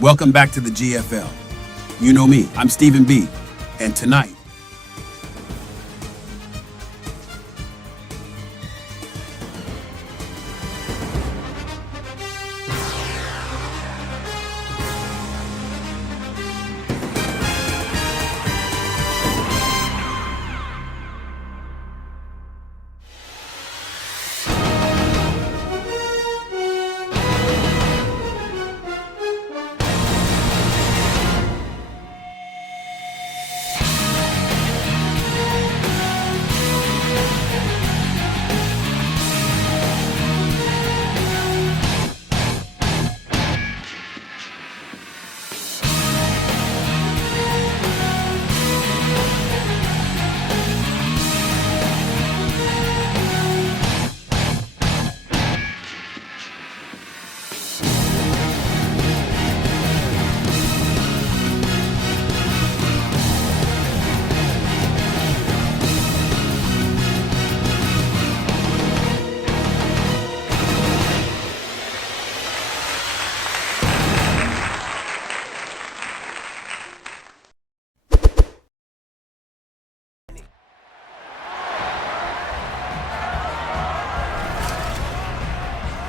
Welcome back to the GFL. You know me, I'm Stephen B. And tonight,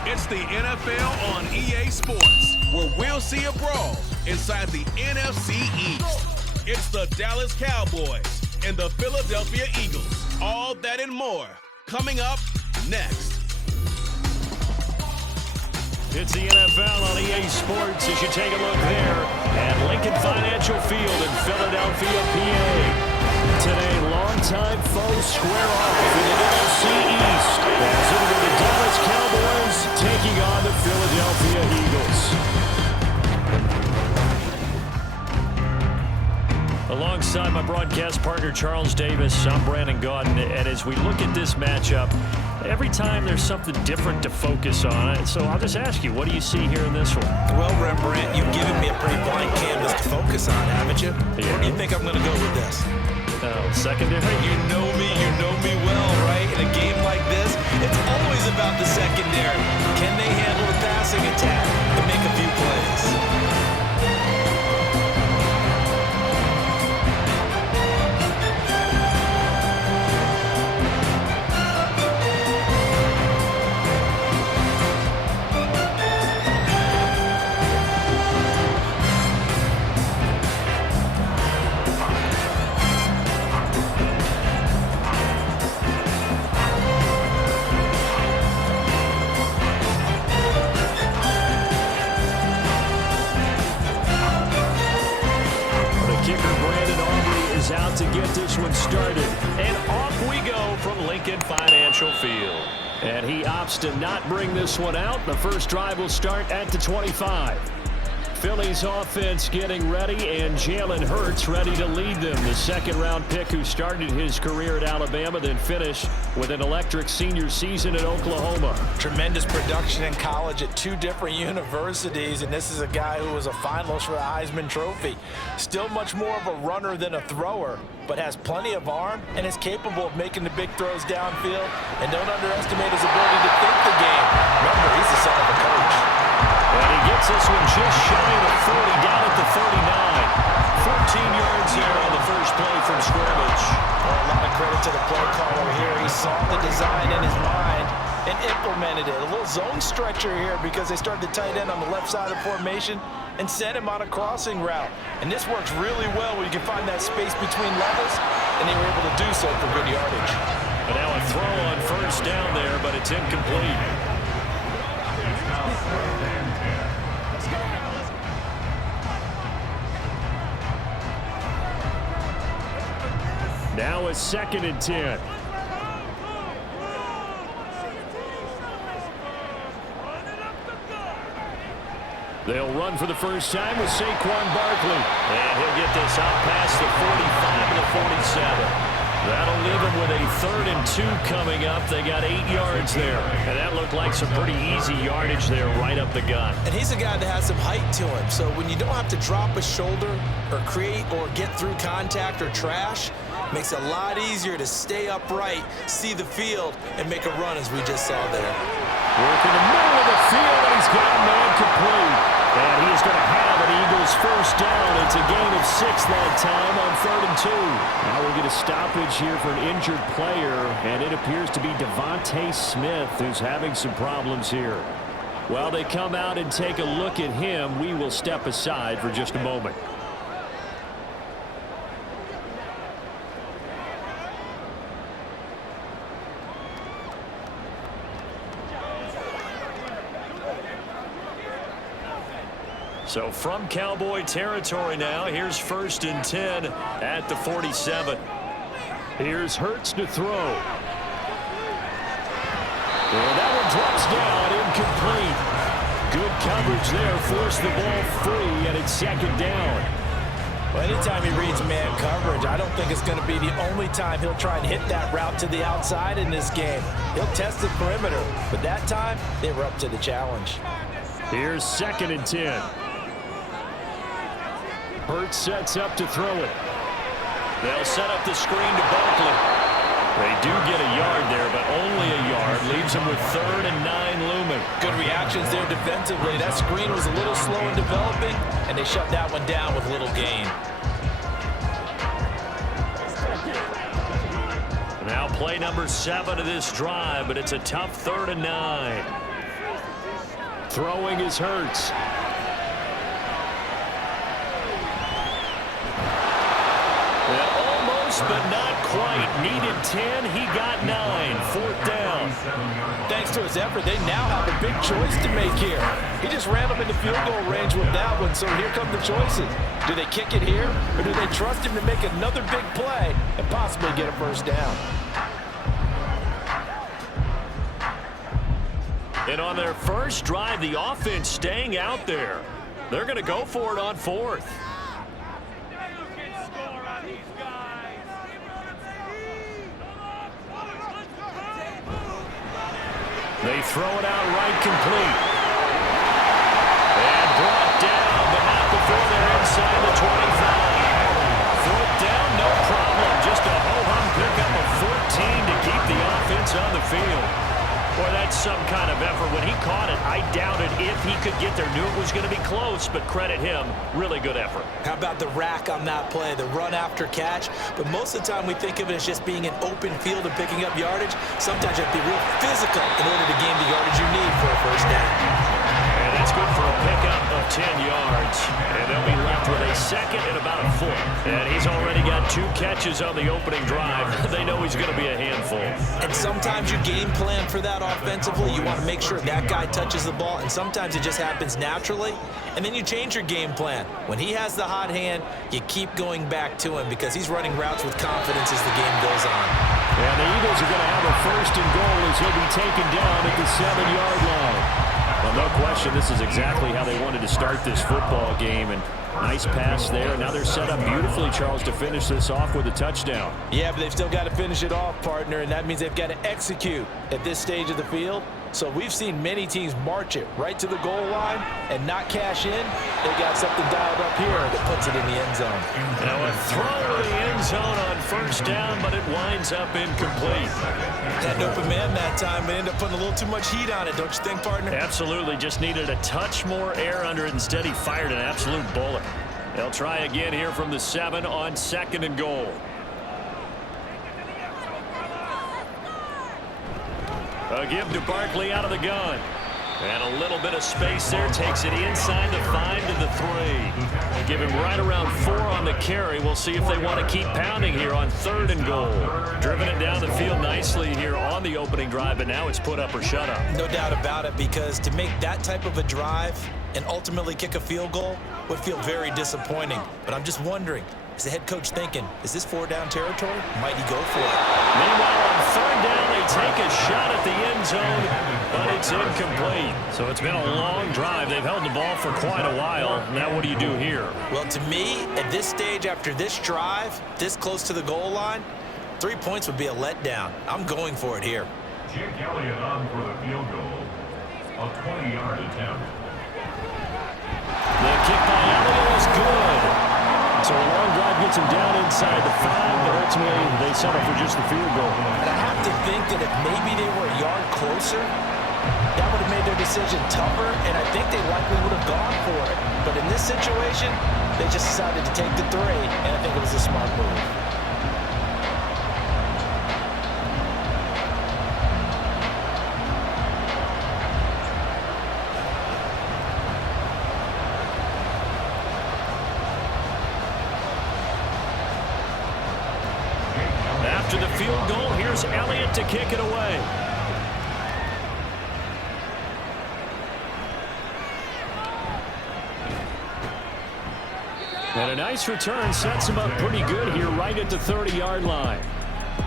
It's the NFL on EA Sports, where we'll see a brawl inside the NFC East. It's the Dallas Cowboys and the Philadelphia Eagles. All that and more coming up next. It's the NFL on EA Sports as you take a look there at Lincoln Financial Field in Philadelphia, PA. Today, longtime foes square off in the NFC East as it will be the Dallas Cowboys taking on the Philadelphia Eagles. Alongside my broadcast partner, Charles Davis, I'm Brandon Gaudin, and as we look at this matchup, every time there's something different to focus on. So I'll just ask you, what do you see here in this one? Well, Rembrandt, you've given me a pretty blank canvas to focus on, haven't you? Yeah. Where do you think I'm going to go with this? Secondary? You know me well, right? In a game like this, it's always about the secondary. Can they handle the passing attack and make a few plays? Out to get this one started, and off we go from Lincoln Financial Field. And he opts to not bring this one out. The first drive will start at the 25. Philly's offense getting ready, and Jalen Hurts ready to lead them. The second-round pick who started his career at Alabama, then finished with an electric senior season at Oklahoma. Tremendous production in college at two different universities, and this is a guy who was a finalist for the Heisman Trophy. Still much more of a runner than a thrower, but has plenty of arm and is capable of making the big throws downfield. And don't underestimate his ability to think the game. Remember, he's the son of a coach. And he gets this one just shy of the 40, down at the 39. 14 yards there on the first play from scrimmage. and implemented it. A little zone stretcher here because they started the tight end on the left side of the formation and sent him on a crossing route. And this works really well where you can find that space between levels, and they were able to do so for good yardage. And now a throw on first down there, but it's incomplete. Now a 2nd and 10. They'll run for the first time with Saquon Barkley. And he'll get this out past the 45 and the 47. That'll leave them with a 3rd and 2 coming up. They got 8 yards there. And that looked like some pretty easy yardage there right up the gut. And he's a guy that has some height to him. So when you don't have to drop a shoulder or create or get through contact or trash, makes it a lot easier to stay upright, see the field, and make a run as we just saw there. Work in the middle of the field, and he's got a man complete. And he's going to have an Eagles first down. It's a gain of 6 that time on 3rd and 2. Now we'll get a stoppage here for an injured player, and it appears to be Devontae Smith who's having some problems here. While they come out and take a look at him, we will step aside for just a moment. So from Cowboy territory now, here's 1st and 10 at the 47. Here's Hurts to throw. And that one drops down, incomplete. Good coverage there, forced the ball free, and it's 2nd down. Well, anytime he reads man coverage, I don't think it's going to be the only time he'll try and hit that route to the outside in this game. He'll test the perimeter, but that time, they were up to the challenge. Here's 2nd and 10. Hurts sets up to throw it. They'll set up the screen to Barkley. They do get a yard there, but only a yard. Leaves them with 3rd and 9 looming. Good reactions there defensively. That screen was a little slow in developing, and they shut that one down with little gain. Now play number 7 of this drive, but it's a tough 3rd and 9. Throwing is Hurts. But not quite. Needed 10. He got 9. 4th down. Thanks to his effort, they now have a big choice to make here. He just ran them into field goal range with that one, so here come the choices. Do they kick it here, or do they trust him to make another big play and possibly get a first down? And on their first drive, the offense staying out there. They're going to go for it on 4th. They throw it out right complete. And brought down, but not before they're inside the 25. 4th down, no problem. Just a ho-hum pickup of 14 to keep the offense on the field. Boy, that's some kind of effort. When he caught it, I doubted if he could get there. Knew it was going to be close, but credit him. Really good effort. How about the rack on that play, the run after catch? But most of the time we think of it as just being an open field and picking up yardage. Sometimes you have to be real physical in order to gain the yardage you need for a first down. And that's good for a pickup of 10 yards. And they'll be left with a 2nd and about a 4th. And he's already got 2 catches on the opening drive. They know he's going to be a handful. And sometimes you game plan for that offensively. You want to make sure that guy touches the ball, and sometimes it just happens naturally. And then you change your game plan. When he has the hot hand, you keep going back to him because he's running routes with confidence as the game goes on. And the Eagles are going to have a 1st and goal as he'll be taken down at the 7-yard line. Well, no question, this is exactly how they wanted to start this football game. And nice pass there. Now they're set up beautifully, Charles, to finish this off with a touchdown. Yeah, but they've still got to finish it off, partner, and that means they've got to execute at this stage of the field. So we've seen many teams march it right to the goal line and not cash in. They got something dialed up here that puts it in the end zone. Now a throw to the end zone on first down, but it winds up incomplete. Had an open man that time, but ended up putting a little too much heat on it, don't you think, partner? Absolutely. Just needed a touch more air under it. Instead, he fired an absolute bullet. They'll try again here from the 7 on 2nd and goal. A give to Barkley out of the gun. And a little bit of space there. Takes it inside the 5 to the 3. Give him right around 4 on the carry. We'll see if they want to keep pounding here on 3rd and goal. Driven it down the field nicely here on the opening drive, but now it's put up or shut up. No doubt about it, because to make that type of a drive and ultimately kick a field goal would feel very disappointing. But I'm just wondering, is the head coach thinking, is this 4-down territory? Might he go for it? Meanwhile, on 3rd down, they take a shot at the end zone, but it's incomplete. So it's been a long drive. They've held the ball for quite a while. Now what do you do here? Well, to me, at this stage, after this drive, this close to the goal line, 3 points would be a letdown. I'm going for it here. Jake Elliott on for the field goal. A 20-yard attempt. The kick by Elliott is good. So a long drive gets him down inside the 5, but ultimately they settle for just the field goal. And I have to think that if maybe they were a yard closer, that would have made their decision tougher, and I think they likely would have gone for it. But in this situation, they just decided to take the 3, and I think it was a smart move. After the field goal, here's Elliott to kick it away. And a nice return sets him up pretty good here right at the 30-yard line.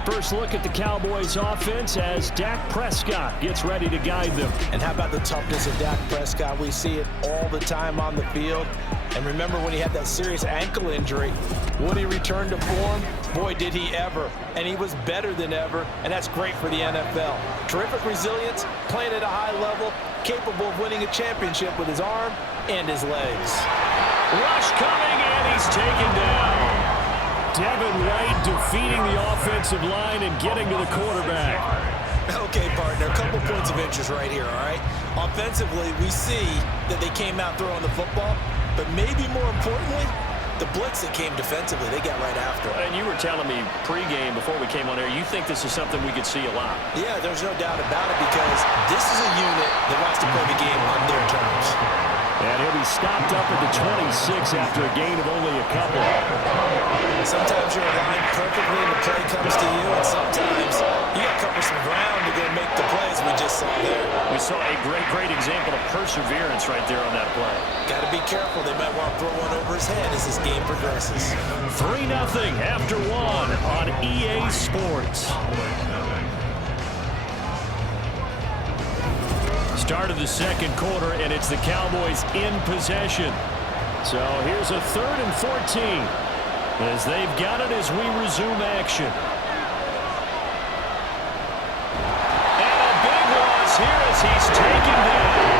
First look at the Cowboys offense as Dak Prescott gets ready to guide them. And how about the toughness of Dak Prescott? We see it all the time on the field. And remember when he had that serious ankle injury, would he return to form? Boy, did he ever. And he was better than ever, and that's great for the NFL. Terrific resilience, playing at a high level, capable of winning a championship with his arm and his legs. Rush coming, and he's taken down. Devin White defeating the offensive line and getting to the quarterback. Okay, partner, a couple points of interest right here, all right? Offensively, we see that they came out throwing the football, but maybe more importantly, the blitz that came defensively, they got right after it. And you were telling me pregame before we came on air, you think this is something we could see a lot. Yeah, there's no doubt about it, because this is a unit that wants to play the game on their terms. And he'll be stopped up at the 26 after a gain of only a couple. Sometimes you're aligned perfectly and the play comes to you, and sometimes you got to cover some ground to go make the plays we just saw there. We saw a great example of perseverance right there on that play. Got to be careful. They might want to throw one over his head as this game progresses. 3-0 after 1 on EA Sports. Start of the second quarter, and it's the Cowboys in possession. So here's a 3rd and 14 as they've got it as we resume action. And a big loss here as he's taken down.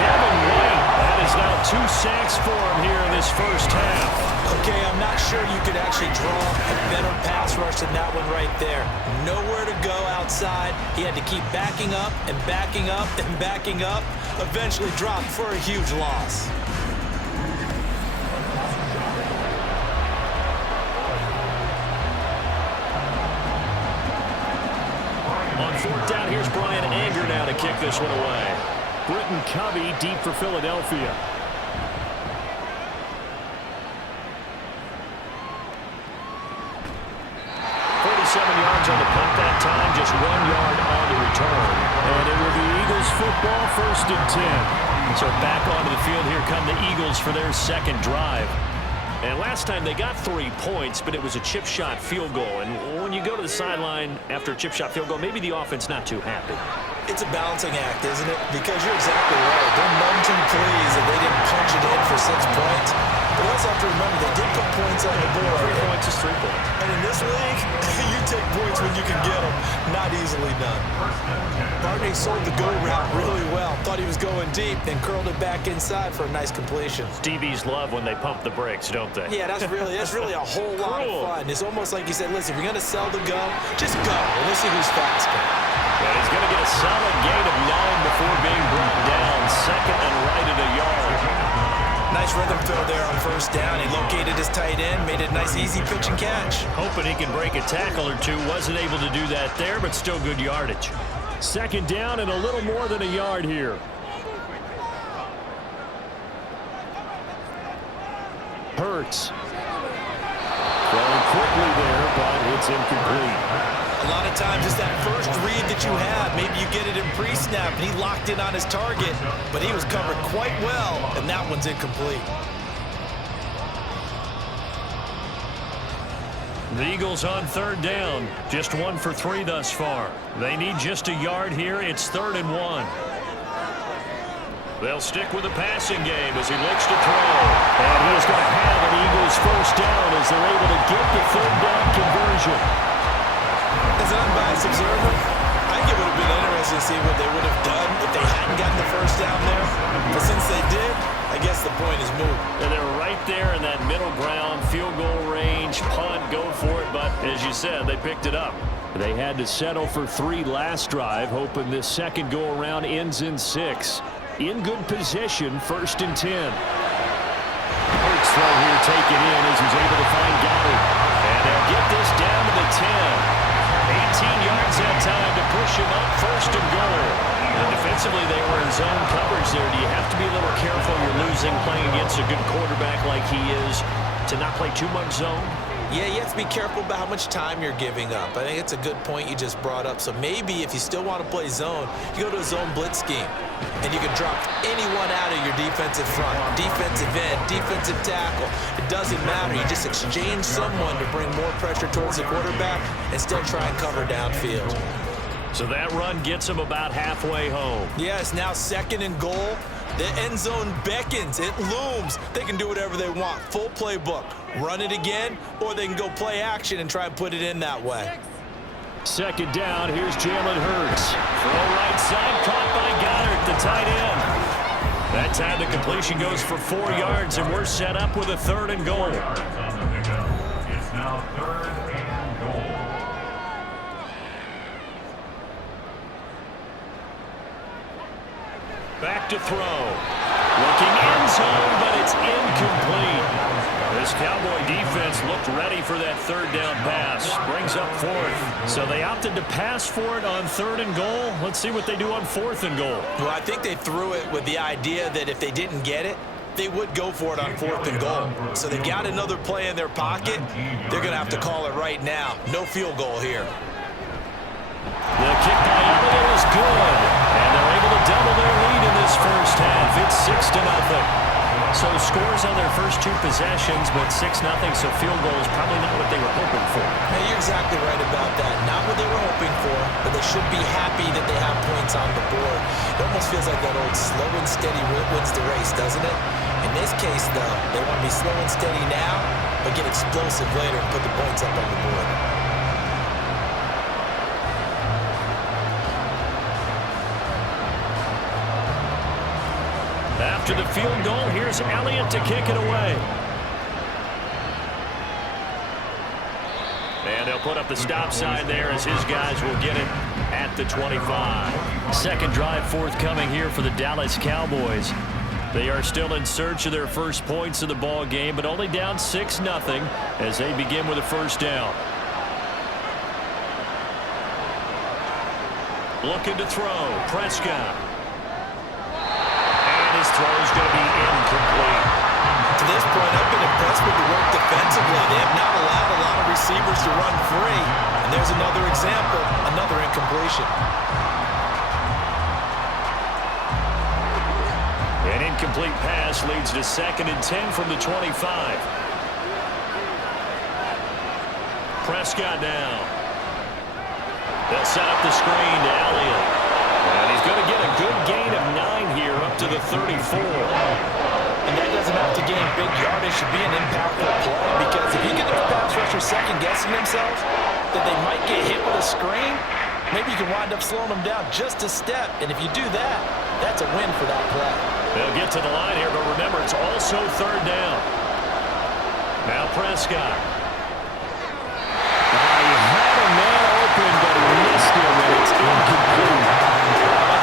Devin White, that is now 2 sacks for him here in this first half. Okay, I'm not sure you could actually draw a better pass rush than that one right there. Nowhere to go outside. He had to keep backing up and backing up and backing up. Eventually dropped for a huge loss. On 4th down, here's Brian Anger now to kick this one away. Britton Covey deep for Philadelphia. 47 yards on the punt that time, just 1 yard on the return. And it will be Eagles football, 1st and 10. So back onto the field, here come the Eagles for their second drive. And last time they got 3 points, but it was a chip shot field goal. And when you go to the sideline after a chip shot field goal, maybe the offense not too happy. It's a balancing act, isn't it? Because you're exactly right. They're none too pleased that they didn't punch it in for 6 points. But we also have to remember they did put points on the board. 3 points is 3 points. And in this league, you take points when you can get them. Not easily done. Barney sold the go route really well. Thought he was going deep, then curled it back inside for a nice completion. Stevies love when they pump the brakes, don't they? Yeah, that's really a whole lot of fun. It's almost like you said, listen, if you're going to sell the go, just go. And we'll see who's faster. And he's going to get a solid gain of 9 before being brought down. 2nd and right at a yard. Nice rhythm throw there on 1st down. He located his tight end, made it a nice easy pitch and catch. Hoping he can break a tackle or two. Wasn't able to do that there, but still good yardage. Second down and a little more than a yard here. Hurts. Throwing quickly there, but it's incomplete. A lot of times it's that first read that you have. Maybe you get it in pre-snap, and he locked in on his target, but he was covered quite well, and that one's incomplete. The Eagles on third down. Just 1 for 3 thus far. They need just a yard here. It's 3rd and 1. They'll stick with the passing game as he looks to throw. And he is going to have an Eagles first down as they're able to get the 3rd down conversion. As an unbiased observer, I think it would have been interesting to see what they would have done if they hadn't gotten the first down there. But since they did, I guess the point is moot. And they're right there in that middle ground, field goal range, punt, go for it. But as you said, they picked it up. They had to settle for 3 last drive, hoping this second go-around ends in 6. In good position, 1st and 10. Hurts throw here taken in as he's able to find Goddard. And they'll get this down to the 10. 18 yards that time to push him up 1st and goal. And defensively, they were in zone coverage there. Do you have to be a little careful? You're losing playing against a good quarterback like he is to not play too much zone? Yeah, you have to be careful about how much time you're giving up. I think it's a good point you just brought up. So maybe if you still want to play zone, you go to a zone blitz scheme. And you can drop anyone out of your defensive front, defensive end, defensive tackle. It doesn't matter. You just exchange someone to bring more pressure towards the quarterback and still try and cover downfield. So that run gets him about halfway home. Yeah, it's now 2nd and goal. The end zone beckons. It looms. They can do whatever they want. Full playbook. Run it again, or they can go play action and try and put it in that way. 2nd down. Here's Jalen Hurts. Throw right side. Caught by Goddard, the tight end. That time the completion goes for 4 yards, and we're set up with a 3rd and goal. It's now 3rd and goal. Back to throw. Looking end zone, but it's incomplete. This Cowboy defense looked ready for that 3rd down pass. Brings up 4th. So they opted to pass for it on 3rd and goal. Let's see what they do on 4th and goal. Well, I think they threw it with the idea that if they didn't get it, they would go for it on 4th and goal. So they've got another play in their pocket. They're going to have to call it right now. No field goal here. The kick by Elliott is good. And they're able to double their lead in this first half. It's 6-0. So scores on their first 2 possessions, but 6-0, so field goal is probably not what they were hoping for. Hey, you're exactly right about that. Not what they were hoping for, but they should be happy that they have points on the board. It almost feels like that old slow and steady wins the race, doesn't it? In this case, though, they want to be slow and steady now, but get explosive later and put the points up on the board. After the field goal, here's Elliott to kick it away. And they'll put up the stop sign there as his guys will get it at the 25. Second drive forthcoming here for the Dallas Cowboys. They are still in search of their first points of the ball game, but only down 6-0 as they begin with a first down. Looking to throw. Prescott. His throw is going to be incomplete. To this point, I've been impressed with the work defensively. They have not allowed a lot of receivers to run free. And there's another example, another incompletion. An incomplete pass leads to 2nd and 10 from the 25. Prescott now. They'll set up the screen to Elliott. And he's going to get a good gain of 9 here up to the 34. And that doesn't have to gain big yardage to be an impactful play, because if you get a pass rusher second-guessing themselves that they might get hit with a screen, maybe you can wind up slowing them down just a step. And if you do that, that's a win for that play. They'll get to the line here, but remember, it's also 3rd down. Now Prescott. He had a man open, but he missed him, and it's incomplete.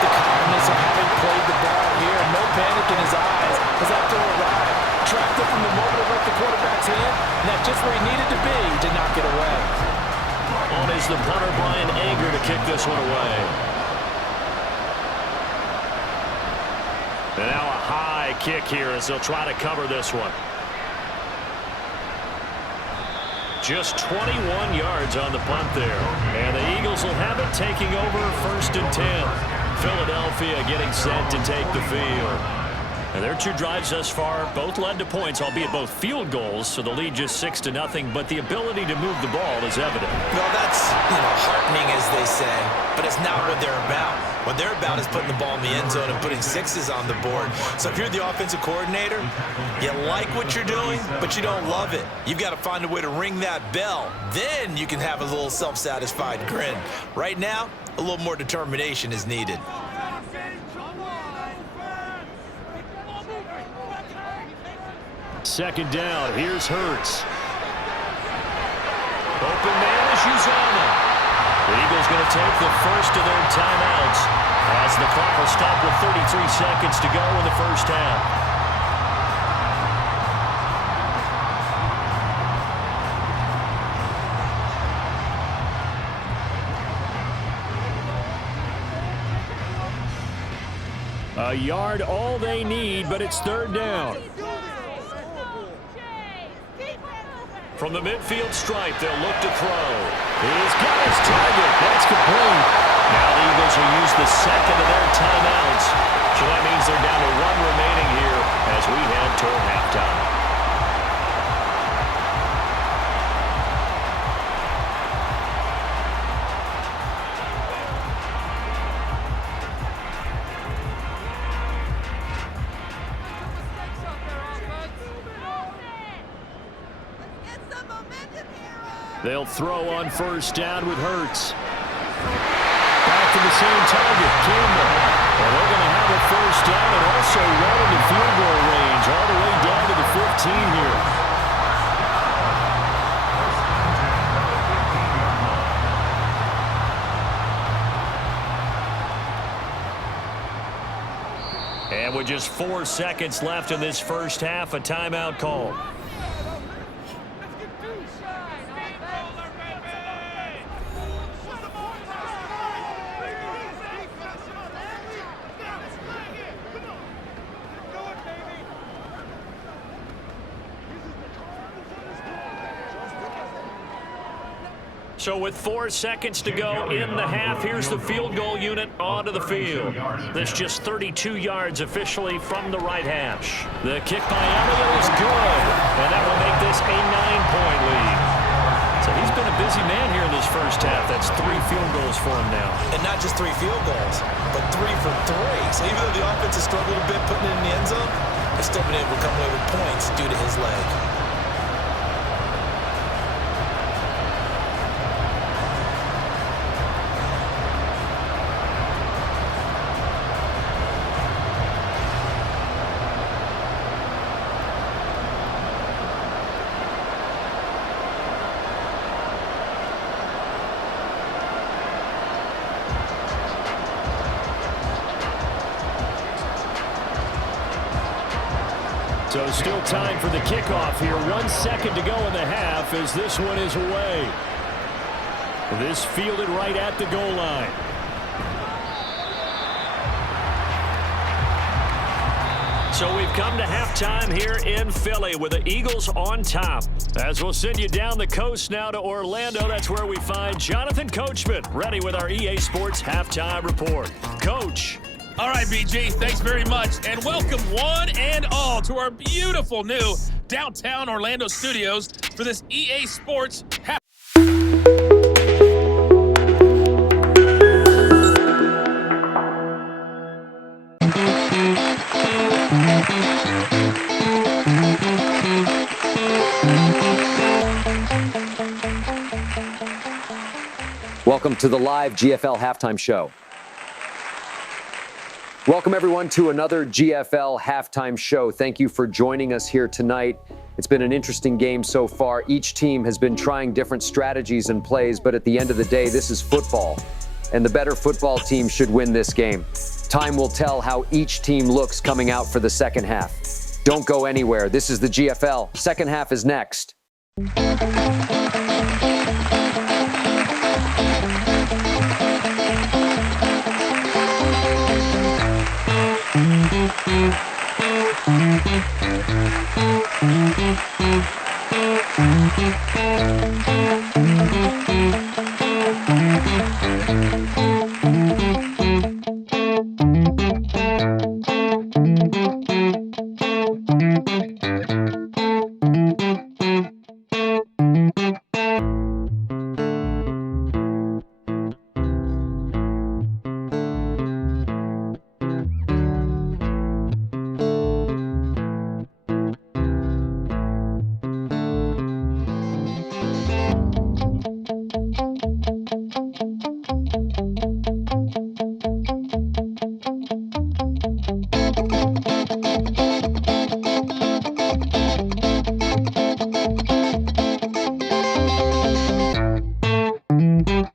The calmness of having played the ball here, no panic in his eyes as that throw arrived. Tracked it from the moment it left the quarterback's hand, and that's just where he needed to be to knock it away. On is the punter, Brian Ager, to kick this one away. And now a high kick here as they'll try to cover this one. Just 21 yards on the punt there. And the Eagles will have it, taking over 1st and 10. Philadelphia getting set to take the field. And their 2 drives thus far both led to points, albeit both field goals, so the lead just 6-0, but the ability to move the ball is evident. Well, that's, heartening, as they say, but it's not what they're about. What they're about is putting the ball in the end zone and putting 6s on the board. So if you're the offensive coordinator, you like what you're doing, but you don't love it. You've got to find a way to ring that bell. Then you can have a little self-satisfied grin. Right now, a little more determination is needed. Second down, here's Hurts. Open man is Uzama. The Eagles going to take the first of their timeouts as the clock will stop with 33 seconds to go in the first half. A yard all they need, but it's 3rd down. From the midfield stripe, they'll look to throw. He's got his target. That's complete. Now the Eagles will use the second of their timeouts. So that means they're down to 1 remaining here as we head toward halftime. They'll throw on 1st down with Hurts. Back to the same target, Campbell. And they're going to have a 1st down and also run into field goal range all the way down to the 15 here. And with just 4 seconds left in this first half, a timeout call. So with 4 seconds to go in the half, here's the field goal unit onto the field. That's just 32 yards officially from the right hash. The kick by Elliott is good, and that will make this a 9-point lead. So he's been a busy man here in this first half. That's 3 field goals for him now. And not just 3 field goals, but 3 for 3. So even though the offense has struggled a bit putting it in the end zone, they've still been able to come away with points due to his leg. So still time for the kickoff here. 1 second to go in the half as this one is away. This fielded right at the goal line. So we've come to halftime here in Philly with the Eagles on top. As we'll send you down the coast now to Orlando, that's where we find Jonathan Coachman ready with our EA Sports Halftime Report. Coach. All right, BG, thanks very much. And welcome one and all to our beautiful new downtown Orlando studios for this EA Sports Halftime. Welcome to the live GFL halftime show. Welcome, everyone, to another GFL halftime show. Thank you for joining us here tonight. It's been an interesting game so far. Each team has been trying different strategies and plays, but at the end of the day, this is football, and the better football team should win this game. Time will tell how each team looks coming out for the second half. Don't go anywhere. This is the GFL. Second half is next. Time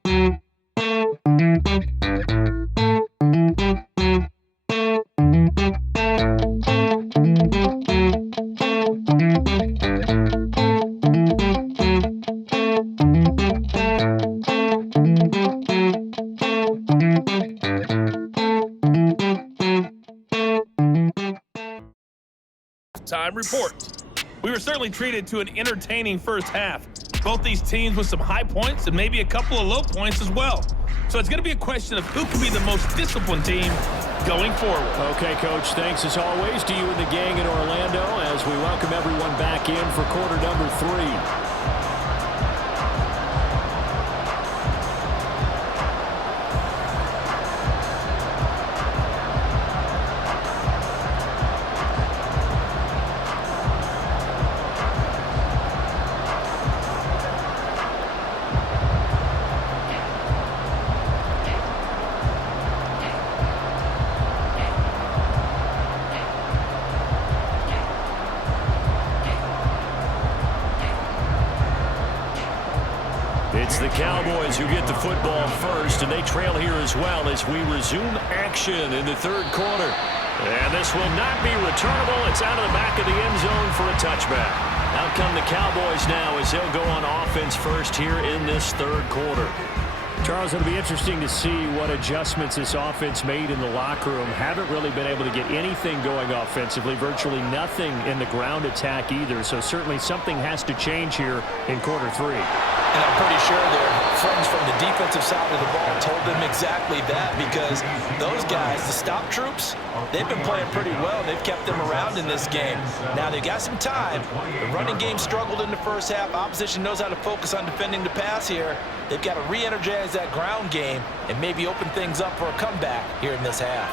report. We were certainly treated to an entertaining first half. Both these teams with some high points and maybe a couple of low points as well. So it's going to be a question of who can be the most disciplined team going forward. Okay, Coach, thanks as always to you and the gang in Orlando as we welcome everyone back in for quarter number 3. It's the Cowboys who get the football first, and they trail here as well as we resume action in the third quarter. And this will not be returnable. It's out of the back of the end zone for a touchback. Out come the Cowboys now as they'll go on offense first here in this third quarter. Charles, it'll be interesting to see what adjustments this offense made in the locker room. Haven't really been able to get anything going offensively, virtually nothing in the ground attack either. So certainly something has to change here in quarter 3. And I'm pretty sure their friends from the defensive side of the ball told them exactly that, because those guys, the stop troops, they've been playing pretty well. They've kept them around in this game. Now they got some time. The running game struggled in the first half. Opposition knows how to focus on defending the pass here. They've got to re-energize that ground game and maybe open things up for a comeback here in this half.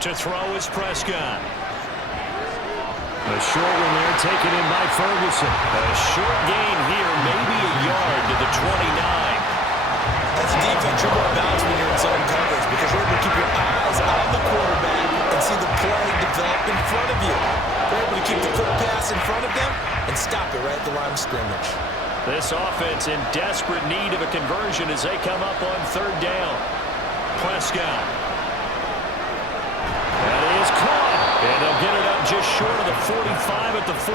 To throw is Prescott. A short one there, taken in by Ferguson. A short gain here, maybe a yard to the 29. As a defense, you're more balanced when you're in zone coverage because you're able to keep your eyes on the quarterback and see the play develop in front of you. You're able to keep the quick pass in front of them and stop it right at the line of scrimmage. This offense in desperate need of a conversion as they come up on third down. Prescott. That is caught. And they'll get it up just short of the 45 at the 44.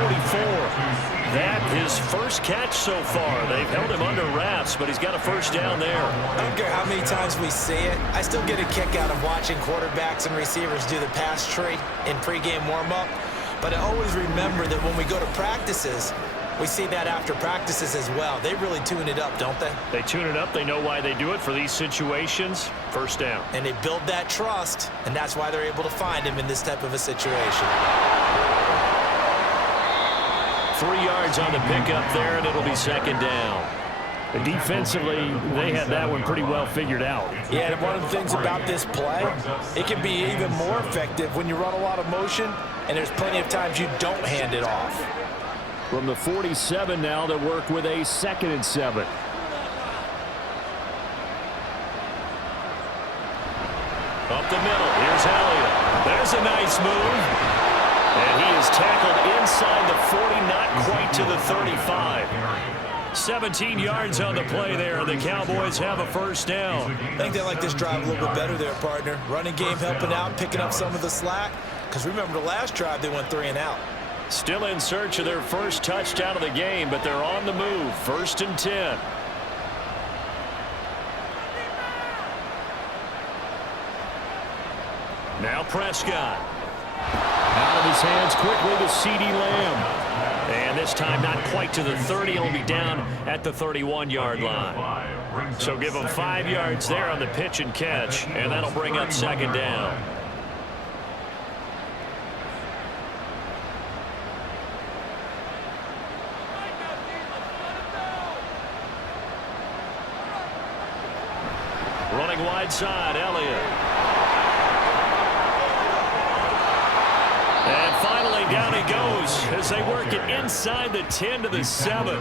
That his first catch so far. They've held him under wraps, but he's got a first down there. I don't care how many times we see it. I still get a kick out of watching quarterbacks and receivers do the pass tree in pregame warm-up. But I always remember that when we go to practices, we see that after practices as well. They really tune it up, don't they? They tune it up. They know why they do it for these situations. First down. And they build that trust, and that's why they're able to find him in this type of a situation. 3 yards on the pickup there, and it'll be second down. Defensively, they had that one pretty well figured out. Yeah, and one of the things about this play, it can be even more effective when you run a lot of motion, and there's plenty of times you don't hand it off. From the 47 now, they work with a 2nd and 7. Up the middle, here's Elliott. There's a nice move. And he is tackled inside the 40, not quite to the 35. 17 yards on the play there, and the Cowboys have a first down. I think they like this drive a little bit better there, partner. Running game helping out, picking up some of the slack. Because remember the last drive, they went 3 and out. Still in search of their first touchdown of the game, but they're on the move. 1st and 10. Now Prescott. Out of his hands quickly to CeeDee Lamb. And this time not quite to the 30. He'll be down at the 31-yard line. So give him 5 yards there on the pitch and catch, and that'll bring up second down. Running wide side, Elliott. And finally, down he goes as they work it inside the 10 to the 7.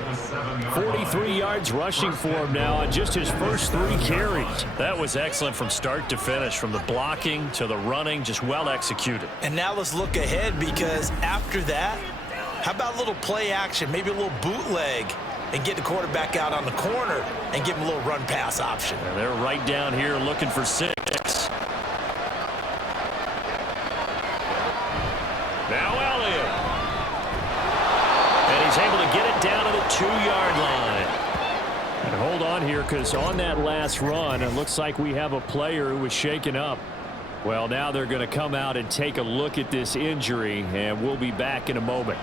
43 yards rushing for him now on just his first 3 carries. That was excellent from start to finish, from the blocking to the running, just well executed. And now let's look ahead, because after that, How about a little play action, maybe a little bootleg, and get the quarterback out on the corner and give him a little run pass option? And they're right down here looking for 6. Now Elliott. And he's able to get it down to the 2-yard line. And hold on here, because on that last run, it looks like we have a player who was shaken up. Well, now they're going to come out and take a look at this injury, and we'll be back in a moment.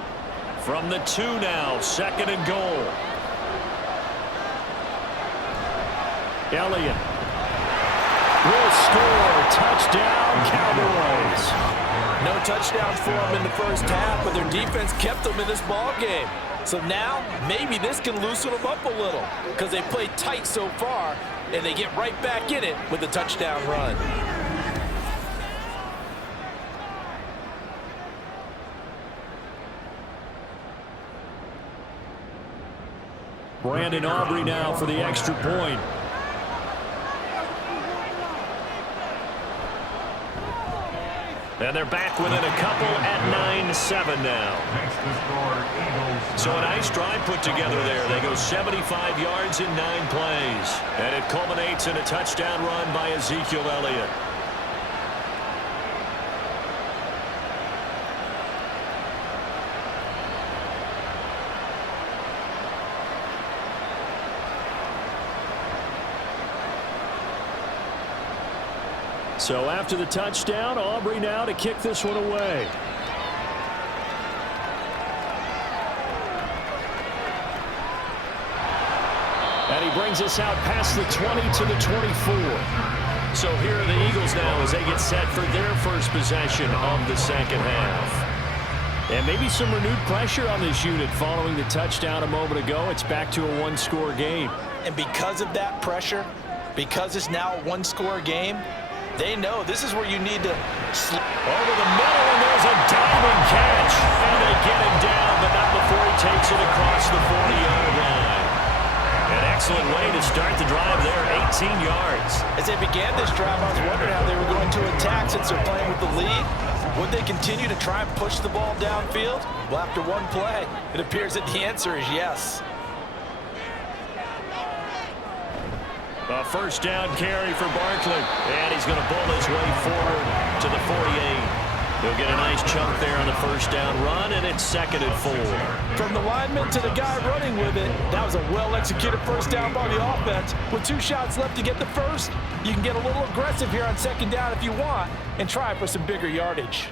From the 2 now, 2nd and goal. Elliott will score. Touchdown, Cowboys. No touchdowns for them in the first half, but their defense kept them in this ball game. So now, maybe this can loosen them up a little, because they played tight so far, and they get right back in it with a touchdown run. Brandon Aubrey now for the extra point. And they're back within a couple at 9-7 now. So a nice drive put together there. They go 75 yards in 9 plays. And it culminates in a touchdown run by Ezekiel Elliott. So after the touchdown, Aubrey now to kick this one away. And he brings us out past the 20 to the 24. So here are the Eagles now as they get set for their first possession of the second half. And maybe some renewed pressure on this unit following the touchdown a moment ago. It's back to a one-score game. And because of that pressure, because it's now a one-score game, they know this is where you need to over the middle, and there's a diving catch. And they get him down, but not before he takes it across the 40-yard line. An excellent way to start the drive there, 18 yards. As they began this drive, I was wondering how they were going to attack since they're playing with the lead. Would they continue to try and push the ball downfield? Well, after one play, it appears that the answer is yes. A first down carry for Barkley. And he's going to bull his way forward to the 48. He'll get a nice chunk there on the first down run, and it's 2nd and 4. From the lineman to the guy running with it, that was a well-executed first down by the offense. With 2 shots left to get the first, you can get a little aggressive here on 2nd down if you want and try for some bigger yardage.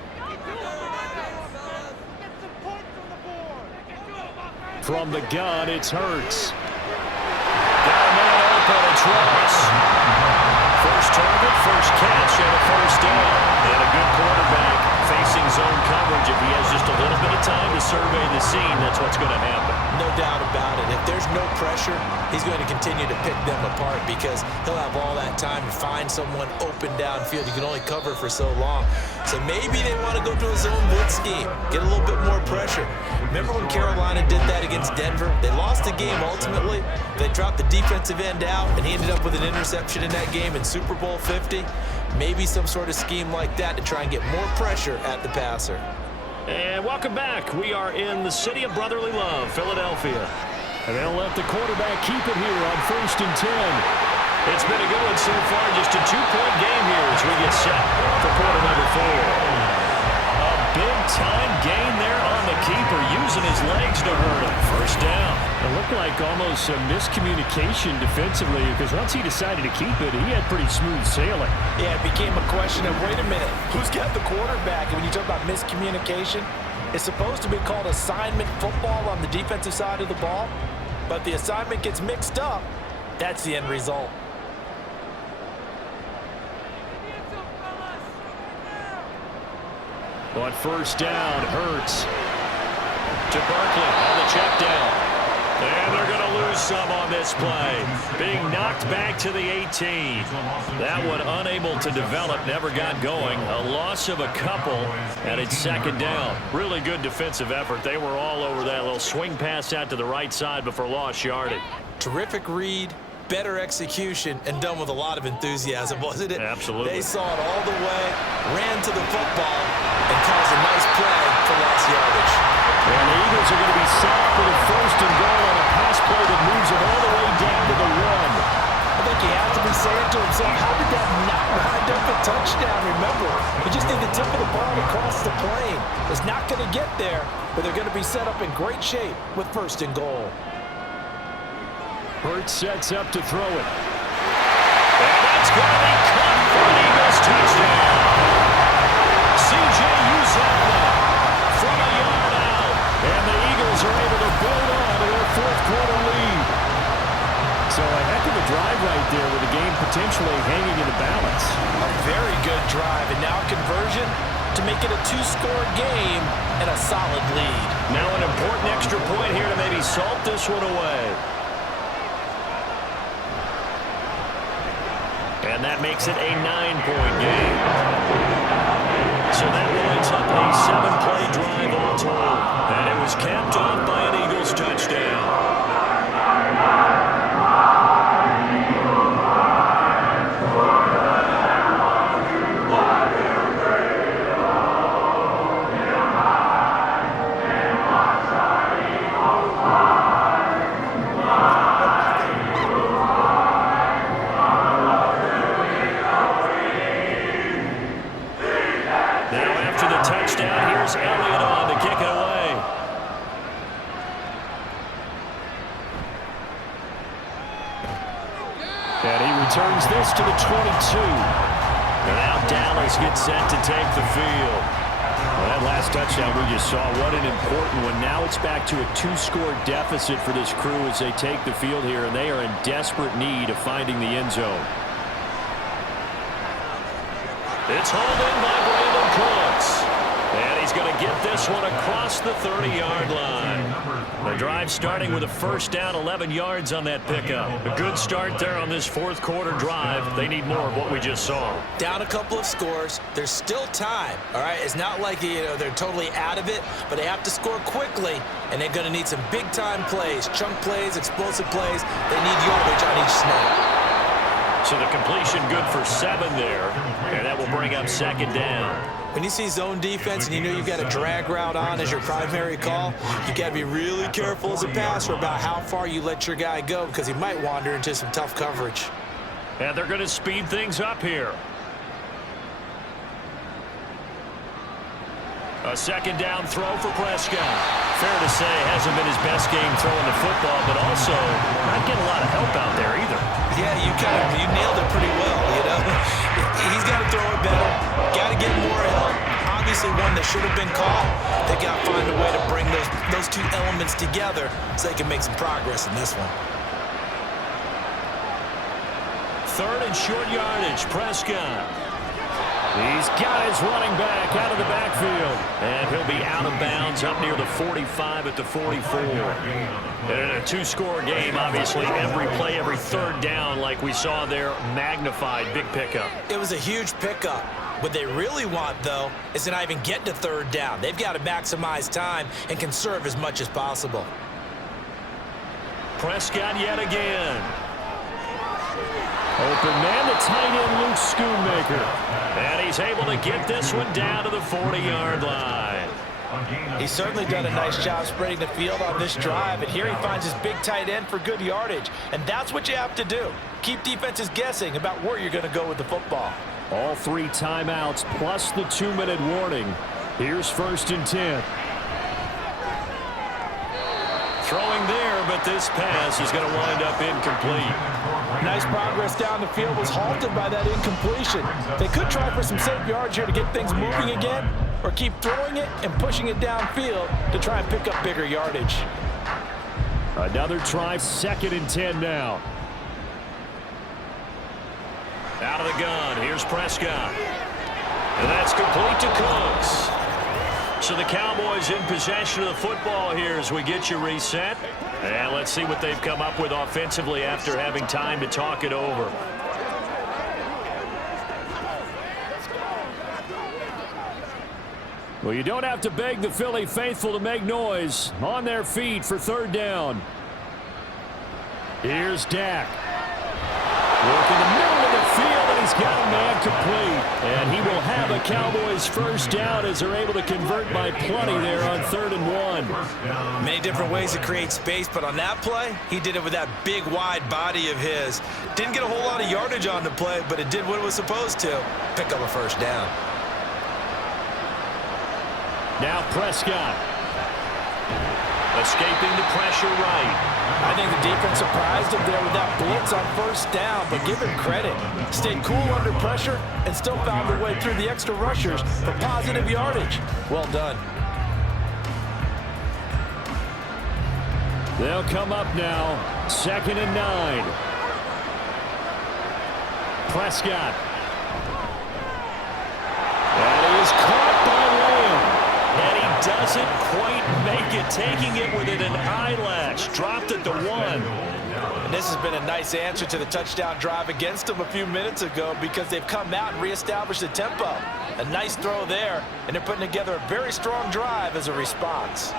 From the gun, it's Hurts. Got a man open, it's Ross. First target, first catch, and a first down. And a good quarterback facing zone coverage. If he has just a little bit of time to survey the scene, that's what's going to happen. No doubt about it. If there's no pressure, he's going to continue to pick them apart because he'll have all that time to find someone open downfield. You can only cover for so long. So maybe they want to go to a zone blitz scheme, get a little bit more pressure. Remember when Carolina did that against Denver? They lost the game ultimately. They dropped the defensive end out, and he ended up with an interception in that game in Super Bowl 50. Maybe some sort of scheme like that to try and get more pressure at the passer. And welcome back. We are in the city of brotherly love, Philadelphia. And they'll let the quarterback keep it here on 1st and 10. It's been a good one so far. Just a 2-point game here as we get set for quarter number 4. A big-time gain there on the keeper, using his legs to hurt him. First down. It looked like almost a miscommunication defensively because once he decided to keep it, he had pretty smooth sailing. Yeah, it became a question of, wait a minute, who's got the quarterback? And when you talk about miscommunication, it's supposed to be called assignment football on the defensive side of the ball. But the assignment gets mixed up. That's the end result. On first down, Hurts to Barkley on the check down. And they're going to lose some on this play. Being knocked back to the 18. That one unable to develop, never got going. A loss of a couple, and it's 2nd down. Really good defensive effort. They were all over that little swing pass out to the right side before lost yardage. Terrific read, better execution, and done with a lot of enthusiasm, wasn't it? Absolutely. They saw it all the way, ran to the football, and caused a nice play for lost yardage. And the Eagles are going to be set up for the first and goal on a pass play that moves them all the way down to the 1. I think he has to be saying to himself, how did that not wind up a touchdown? Remember, you just need the tip of the ball across the plane. It's not going to get there, but they're going to be set up in great shape with first and goal. Hurts sets up to throw it. And that's going to be caught for an Eagles touchdown. C.J. Uzomah from a yard out. And the Eagles are able to build on to their fourth-quarter lead. So a heck of a drive right there with the game potentially hanging in the balance. A very good drive, and now conversion to make it a two-score game and a solid lead. Now an important extra point here to maybe salt this one away. And that makes it a 9-point game. So that winds up a 7-play drive all told. And it was capped off by an Eagles touchdown. Turns this to the 22. And now Dallas gets set to take the field. Well, that last touchdown we just saw, what an important one. Now it's back to a 2-score deficit for this crew as they take the field here, and they are in desperate need of finding the end zone. It's hauled in by Brandon Cooks. And he's going to get this one across the 30-yard line. The drive starting with a first down, 11 yards on that pickup. A good start there on this fourth-quarter drive. They need more of what we just saw. Down a couple of scores. There's still time, all right? It's not like, they're totally out of it, but they have to score quickly, and they're going to need some big-time plays, chunk plays, explosive plays. They need yardage on each snap. So the completion good for 7 there, and that will bring up second down. When you see zone defense and you know you've got a drag route on as your primary call, you got to be really careful as a passer about how far you let your guy go because he might wander into some tough coverage. And they're going to speed things up here. A second down throw for Prescott. Fair to say, hasn't been his best game throwing the football, but also not getting a lot of help out there either. Yeah, you nailed it pretty well, He's got to throw it better. Got to get more help. Obviously one that should have been caught. They got to find a way to bring those two elements together so they can make some progress in this one. Third and short yardage, Prescott. He's got his running back out of the backfield. And he'll be out of bounds up near the 45 at the 44. And in a 2-score game, obviously, every play, every third down, like we saw there, magnified, big pickup. It was a huge pickup. What they really want, though, is to not even get to third down. They've got to maximize time and conserve as much as possible. Prescott yet again. Open man, the tight end, Luke Schoonmaker. And he's able to get this one down to the 40-yard line. He's certainly done a nice job spreading the field on this drive, and here he finds his big tight end for good yardage. And that's what you have to do. Keep defenses guessing about where you're going to go with the football. All 3 timeouts plus the 2-minute warning. Here's 1st and 10. Throwing there, but this pass is going to wind up incomplete. Nice progress down the field was halted by that incompletion. They could try for some safe yards here to get things moving again, or keep throwing it and pushing it downfield to try and pick up bigger yardage. Another try, 2nd and 10 now. Out of the gun, here's Prescott. And that's complete to Cooks. So the Cowboys in possession of the football here as we get you reset. And let's see what they've come up with offensively after having time to talk it over. Well, you don't have to beg the Philly faithful to make noise. On their feet for 3rd down. Here's Dak. Working the middle of the field, and he's got a man complete. And he will have a Cowboys first down as they're able to convert by plenty there on 3rd and 1. Many different ways to create space, but on that play, he did it with that big, wide body of his. Didn't get a whole lot of yardage on the play, but it did what it was supposed to. Pick up a first down. Now Prescott. Escaping the pressure right. I think the defense surprised him there with that blitz on first down, but give him credit. Stayed cool under pressure and still found a way through the extra rushers for positive yardage. Well done. They'll come up now. 2nd and 9. Prescott. And he is caught by Lamb. And he doesn't quite make it, taking it within an eyelash. Dropped at the 1. And this has been a nice answer to the touchdown drive against them a few minutes ago because they've come out and reestablished the tempo. A nice throw there, and they're putting together a very strong drive as a response.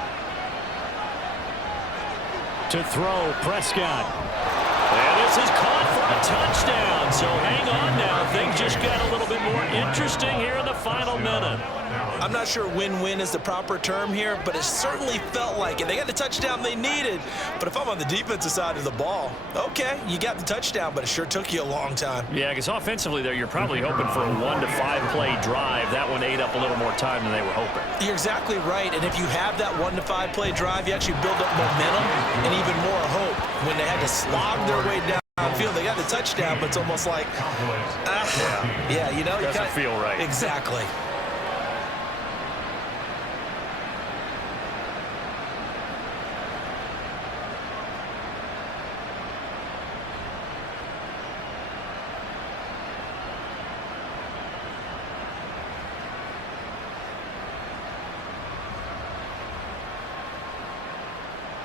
To throw, Prescott. And this is caught for a touchdown. So hang on now. Things just got a little bit more interesting here in the final minute. I'm not sure win-win is the proper term here, but it certainly felt like it. They got the touchdown they needed, but if I'm on the defensive side of the ball, okay, you got the touchdown, but it sure took you a long time. Yeah, because offensively there, you're probably hoping for a 1 to 5 play drive. That one ate up a little more time than they were hoping. You're exactly right, and if you have that 1 to 5 play drive, you actually build up momentum and even more hope. When they had to slog their way downfield, they got the touchdown, but it's almost like, yeah, you know, doesn't feel right. Exactly.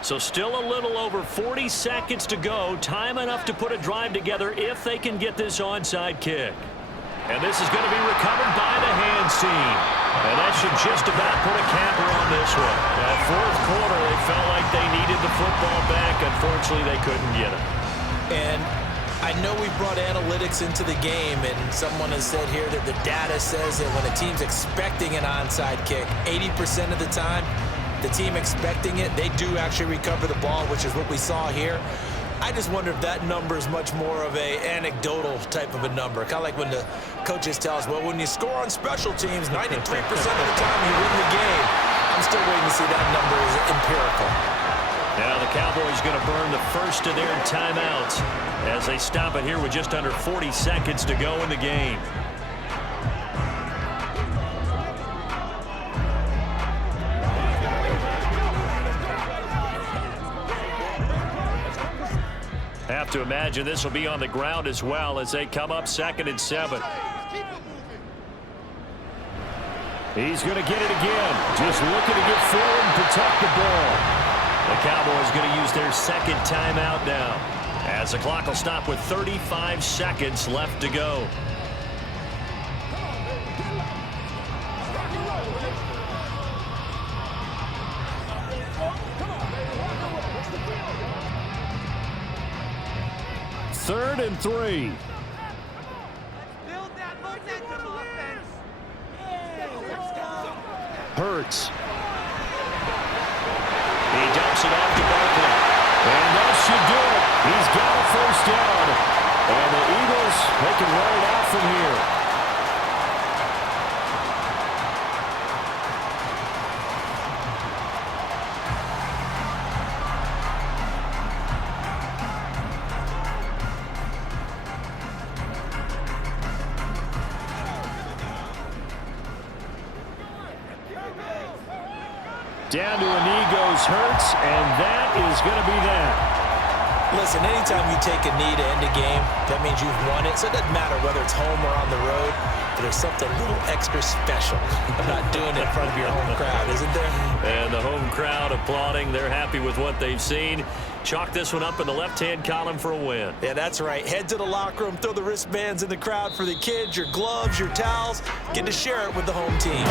So still a little over 40 seconds to go. Time enough to put a drive together if they can get this onside kick. And this is going to be recovered by the hands team. And that should just about put a capper on this one. That 4th quarter, they felt like they needed the football back. Unfortunately, they couldn't get it. And I know we brought analytics into the game, and someone has said here that the data says that when a team's expecting an onside kick, 80% of the time, the team expecting it, they do actually recover the ball, which is what we saw here. I just wonder if that number is much more of a anecdotal type of a number. Kind of like when the coaches tell us, well, when you score on special teams, 93% of the time you win the game. I'm still waiting to see that number is empirical. Now the Cowboys going to burn the first of their timeouts as they stop it here with just under 40 seconds to go in the game. Have to imagine this will be on the ground as well as they come up 2nd and 7. He's going to get it again. Just looking to get forward and protect the ball. The Cowboys going to use their 2nd timeout now as the clock will stop with 35 seconds left to go. Third and 3. Build that momentum offense. Hurts. He dumps it off to Barkley. And that should do it. He's got a first down. And the Eagles, they can run it out from here. Down to a knee goes Hurts, and that is going to be that. Listen, anytime you take a knee to end a game, that means you've won it. So it doesn't matter whether it's home or on the road, but there's something a little extra special about doing it in front of your home crowd, isn't there? And the home crowd applauding. They're happy with what they've seen. Chalk this one up in the left-hand column for a win. Yeah, that's right. Head to the locker room, throw the wristbands in the crowd for the kids, your gloves, your towels. Get to share it with the home team.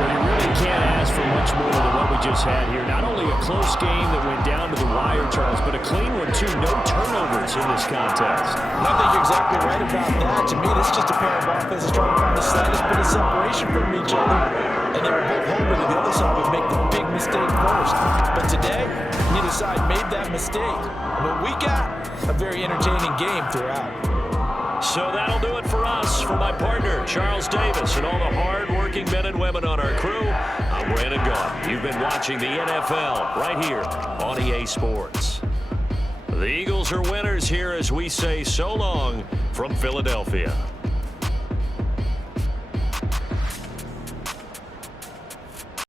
Well, you really can't ask for much more than what we just had here. Not only a close game that went down to the wire, Charles, but a clean one, too. No turnovers in this contest. I think you're exactly right about that. To me, this is just a pair of offenses trying to find the slightest bit of separation from each other. And they were both hoping that the other side would make the big mistake first. But today, neither side made that mistake. But we got a very entertaining game throughout. So that'll do it for us. For my partner, Charles Davis, and all the hard-working men and women on our crew, I'm Brandon Gaughan. You've been watching the NFL right here on EA Sports. The Eagles are winners here as we say so long from Philadelphia.